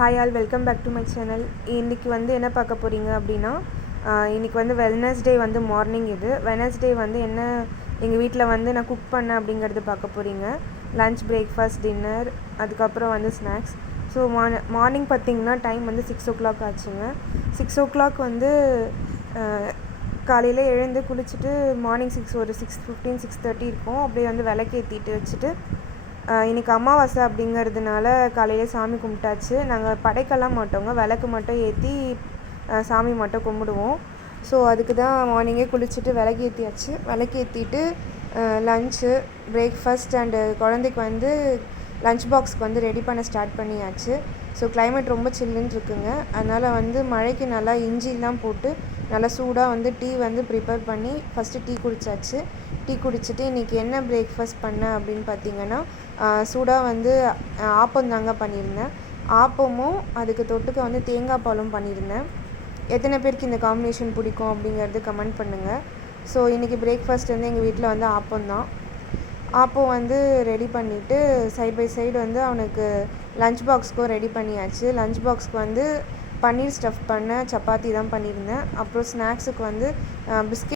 Hi all, welcome back to my channel. இன்றைக்கி வந்து என்ன பார்க்க போகிறீங்க அப்படின்னா, இன்றைக்கி வந்து வெட்னஸ்டே வந்து மார்னிங். வெட்னஸ்டே வந்து என்ன எங்கள் வீட்டில் வந்து நான் குக் பண்ணேன் அப்படிங்கிறது பார்க்க போகிறீங்க. லன்ச், பிரேக்ஃபாஸ்ட், டின்னர், அதுக்கப்புறம் வந்து ஸ்நாக்ஸ். ஸோ மார்னிங் பார்த்திங்கன்னா டைம் வந்து 6 o'clock ஆச்சுங்க. 6 o'clock வந்து காலையில் எழுந்து குளிச்சுட்டு மார்னிங் ஒரு 6:15 6:30 இருக்கும். அப்படியே வந்து விளக்கேற்றிட்டு வச்சுட்டு இன்றைக்கி அமாவாசை அப்படிங்கிறதுனால காலையிலே சாமி கும்பிட்டாச்சு. நாங்கள் படைக்கலாம் மாட்டோங்க, விளக்கு மட்டும் ஏற்றி சாமி மட்டும் கும்பிடுவோம். ஸோ அதுக்கு தான் மார்னிங்கே குளிச்சுட்டு விளக்கேற்றியாச்சு. விளக்கேற்றிட்டு லன்ச்சு, பிரேக்ஃபாஸ்ட் அண்டு குழந்தைக்கு வந்து லன்ச் பாக்ஸ்க்கு வந்து ரெடி பண்ண ஸ்டார்ட் பண்ணியாச்சு. ஸோ கிளைமேட் ரொம்ப சில்லுன்னு இருக்குங்க. அதனால் வந்து மழைக்கு நல்லா இஞ்சிலாம் போட்டு நல்லா சூடாக வந்து டீ வந்து ப்ரிப்பேர் பண்ணி ஃபஸ்ட்டு டீ குடித்தாச்சு. டீ குடிச்சிட்டு இன்றைக்கி என்ன பிரேக்ஃபாஸ்ட் பண்ணேன் அப்படின்னு பார்த்தீங்கன்னா, சூடாக வந்து ஆப்பம் தாங்க பண்ணியிருந்தேன். ஆப்பமும் அதுக்கு தொட்டுக்க வந்து தேங்காய் பாலும் பண்ணியிருந்தேன். எத்தனை பேருக்கு இந்த காம்பினேஷன் பிடிக்கும் அப்படிங்கிறது கமெண்ட் பண்ணுங்கள். ஸோ இன்றைக்கி பிரேக்ஃபாஸ்ட் வந்து எங்கள் வீட்டில் வந்து ஆப்பம் தான். ஆப்பம் வந்து ரெடி பண்ணிவிட்டு சைட் பை சைடு வந்து அவனுக்கு லன்ச் பாக்ஸ்க்கும் ரெடி பண்ணியாச்சு. லன்ச் பாக்ஸ்க்கு வந்து பன்னீர் ஸ்டஃப் பண்ண சப்பாத்தி தான் பண்ணியிருந்தேன். அப்புறம் ஸ்நாக்ஸுக்கு வந்து பிஸ்கெட்